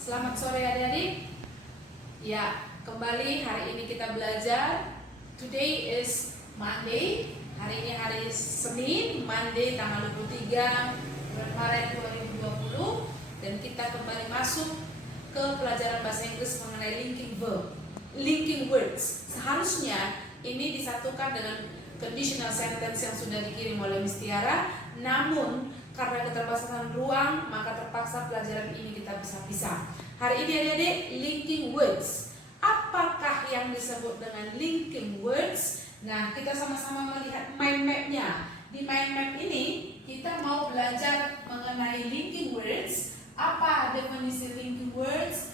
Selamat sore adik-adik. Ya, kembali hari ini kita belajar. Today is Monday. Hari ini hari Senin, Monday tanggal 23 bulan Maret 2020. Dan kita kembali masuk ke pelajaran bahasa Inggris mengenai linking verb, linking words. Seharusnya ini disatukan dengan conditional sentence yang sudah dikirim oleh Miss Tiara. Namun karena keterbatasan ruang, maka terpaksa pelajaran ini kita pisah-pisah. Hari ini adik-adik, linking words. Apakah yang disebut dengan linking words? Nah, kita sama-sama melihat mind map-nya. Di mind map ini, kita mau belajar mengenai linking words. Apa definisi linking words?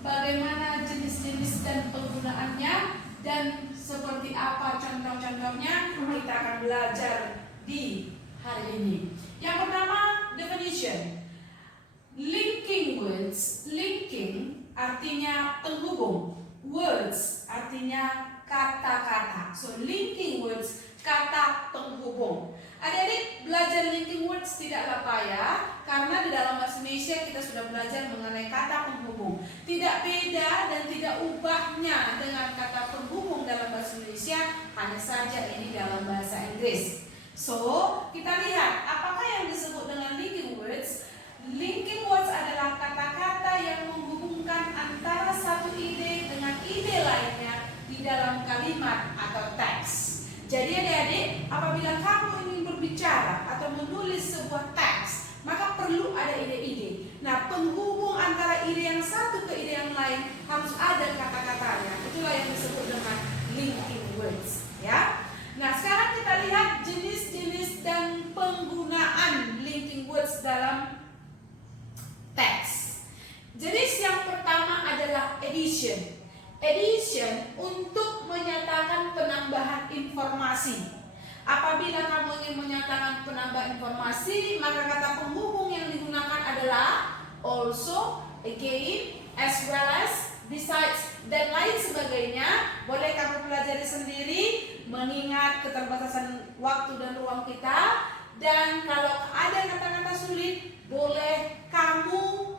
Bagaimana jenis-jenis dan penggunaannya? Dan seperti apa contoh-contohnya? Kita akan belajar di hari ini. Yang pertama, definition. Linking words. Linking artinya penghubung. Words artinya kata-kata. So, linking words, kata penghubung. Adik-adik, belajar linking words tidaklah payah, karena di dalam bahasa Indonesia kita sudah belajar mengenai kata penghubung. Tidak beda dan tidak ubahnya dengan kata penghubung dalam bahasa Indonesia, hanya saja ini dalam bahasa Inggris. So, kita lihat apakah yang disebut dengan linking words. Linking words adalah kata-kata yang menghubungkan antara satu ide dengan ide lainnya di dalam kalimat atau teks. Jadi adik-adik, apabila kamu ingin berbicara atau menulis sebuah teks, maka perlu ada ide-ide. Nah, penghubung antara ide yang satu ke ide yang lain harus ada kata-katanya. Itulah yang disebut dengan linking words, ya. Nah, sekarang kita lihat jenis-jenis dan penggunaan linking words dalam teks. Jenis yang pertama adalah addition. Addition untuk menyatakan penambahan informasi. Apabila kamu ingin menyatakan penambahan informasi, maka kata penghubung yang digunakan adalah also, again, as well as, besides, dan lain sebagainya. Boleh kamu pelajari sendiri, mengingat keterbatasan waktu dan ruang kita. Dan kalau ada kata-kata sulit, boleh kamu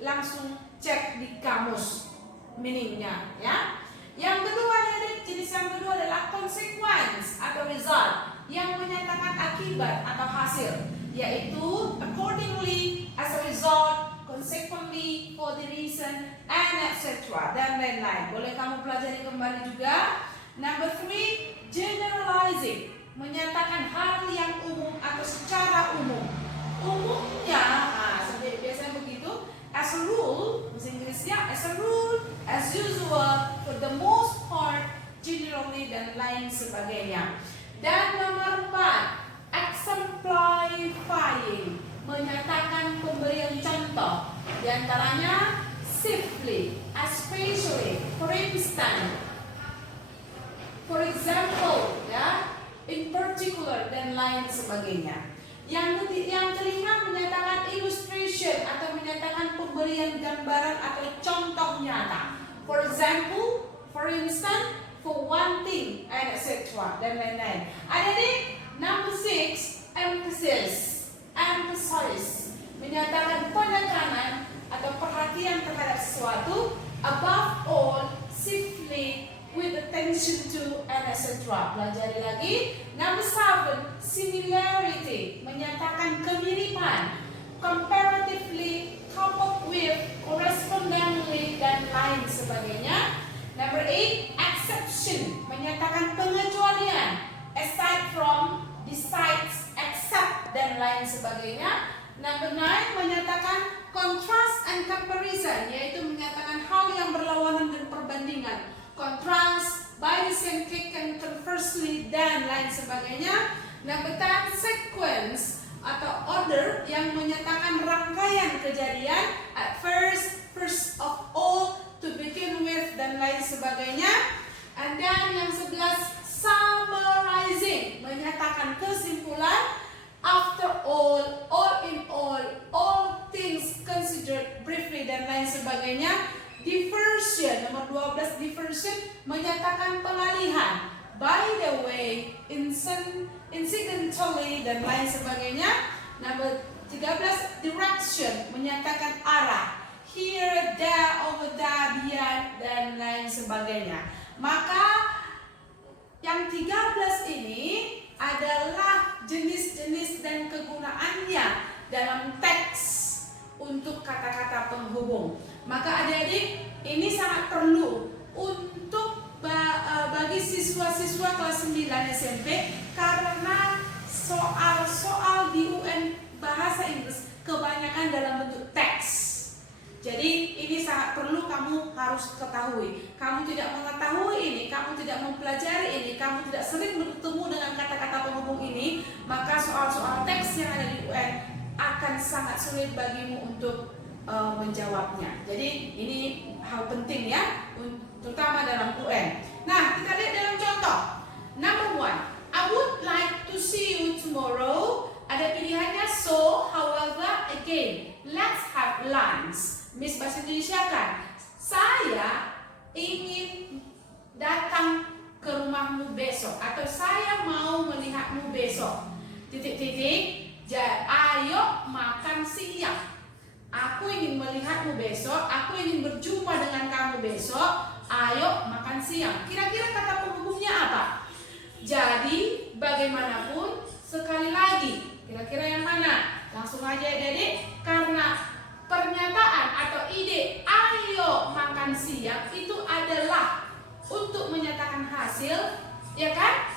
langsung cek di kamus meaningnya, ya. Yang kedua, jenis yang kedua adalah consequence atau result, yang menyatakan akibat atau hasil, yaitu accordingly, as a result, consequently, for the reason, and etc. dan lain-lain. Boleh kamu pelajari kembali juga. Number 3, generalizing, menyatakan hal yang umum atau secara umum. Umumnya, seperti biasanya begitu. As a rule, bahasa Inggrisnya as a rule, as usual, for the most part, generally, dan lain sebagainya. Dan nomor 4, exemplifying, menyatakan pemberian contoh. Di antaranya simply, especially, for instance, for example, ya, in particular, dan lain sebagainya. Yang kelima, menyatakan illustration atau menyatakan pemberian gambaran atau contoh nyata. For example, for instance, for one thing, and etc. dan lain-lain. Adik-adik, number 6, emphasis, emphasize, menyatakan penekanan atau perhatian terhadap sesuatu. Above all, simply, with attention to, and etc. Pelajari lagi. Number 7, similarity, menyatakan kemiripan. Comparatively, coupled with, correspondingly, dan lain sebagainya. Number 8, exception, menyatakan pengecualian. Aside from, besides, except, dan lain sebagainya. Number 9, menyatakan contrast and comparison, yaitu menyatakan hal yang berlawanan dan perbandingan. Contrast, by the same cake and conversely, dan lain sebagainya. Number 10, sequence atau order, yang menyatakan rangkaian kejadian. At first, first of all, to begin with, dan lain sebagainya. And then yang 11, summarizing, menyatakan kesimpulan. After all in all things considered briefly, dan lain sebagainya. Diversion, nomor 12, diversion, menyatakan pengalihan. By the way, incidentally, dan lain sebagainya. Number 13, direction, menyatakan arah. here, there, over there, here, dan lain sebagainya. Maka yang 13 ini adalah jenis-jenis dan kegunaannya dalam teks untuk kata-kata penghubung. Maka adik-adik, ini sangat perlu untuk bagi siswa-siswa kelas 9 SMP karena soal-soal di UN bahasa Inggris kebanyakan dalam bentuk teks. Jadi ini sangat perlu kamu harus ketahui. Kamu tidak mengetahui ini, kamu tidak mempelajari ini, kamu tidak sering bertemu dengan kata-kata penghubung ini, maka soal-soal teks yang ada di UN akan sangat sulit bagimu untuk menjawabnya. Jadi ini hal penting ya, terutama dalam UN. Nah, kita lihat dalam contoh. Number 1, I would like to see you tomorrow. Ada pilihannya so, however, again, let's have lunch. Miss Bahasa Indonesia kan, saya ingin datang ke rumahmu besok, atau saya mau melihatmu besok. Titik-titik, ayo makan siang. Aku ingin melihatmu besok, aku ingin berjumpa dengan kamu besok, ayo makan siang. Kira-kira kata penghubungnya apa? Jadi, bagaimanapun, sekali lagi, kira-kira yang mana? Langsung aja adik-adik, karena pernyataan atau ide ayo makan siang itu adalah untuk menyatakan hasil, ya kan?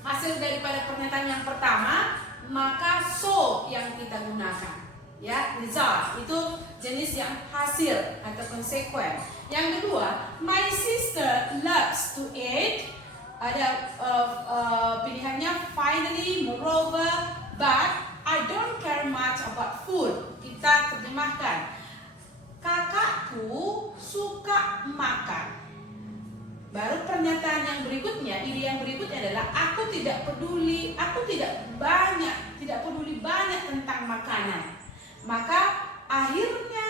Hasil daripada pernyataan yang pertama, maka so yang kita gunakan. Ya, result itu jenis yang hasil atau konsekuen. Yang kedua, my sister loves to eat. Ada pilihannya finally, moreover, but I don't care much about food. Kita terjemahkan, kakakku suka makan. Baru pernyataan yang berikutnya, ide yang berikutnya adalah aku tidak peduli banyak tentang makanan. Maka akhirnya,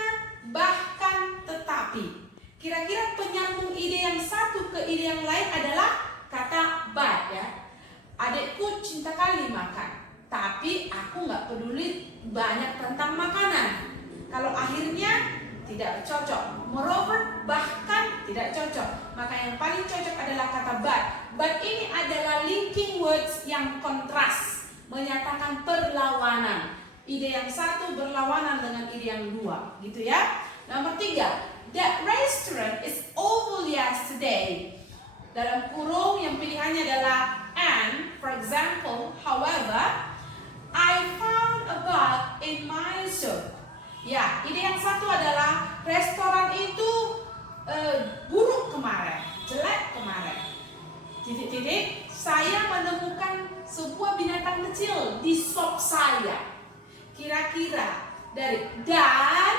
bahkan, tetapi. Kira-kira penyambung ide yang satu ke ide yang lain adalah kata but ya. Adikku cinta kali makan, tapi aku nggak peduli banyak tentang makanan. Kalau akhirnya tidak cocok. Moreover, bahkan tidak cocok. Maka yang paling cocok adalah kata but. But ini adalah linking words yang kontras, menyatakan perlawanan. Ide yang satu berlawanan dengan ide yang dua, gitu ya. Nomor 3, that restaurant is over yesterday. Dalam kurung yang pilihannya adalah and, for example, however, I found a bug in my soup. Ya, ide yang satu adalah restoran itu buruk kemarin, jelek kemarin. Titik-titik, saya menemukan sebuah binatang kecil di sop saya. Kira-kira dari dan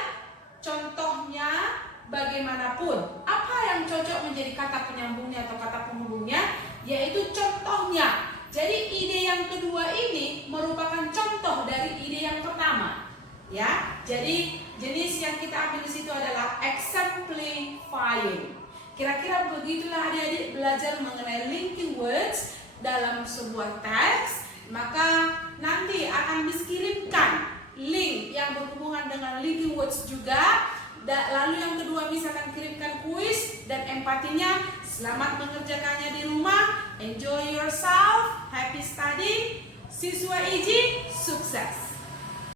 contohnya bagaimanapun, apa yang cocok menjadi kata penyambungnya atau kata penghubungnya, yaitu contohnya. Jadi ide yang kedua ini merupakan contoh dari ide yang pertama, ya. Jadi jenis yang kita ambil di situ adalah exemplifying. Kira-kira begitulah adik-adik belajar mengenai linking words dalam sebuah teks. Maka nanti akan dikirimkan link yang berhubungan dengan linking words juga. Lalu yang kedua misalkan kirimkan kuis dan empatinya. Selamat mengerjakannya di rumah. Enjoy yourself. Happy study. Siswa Iji, sukses.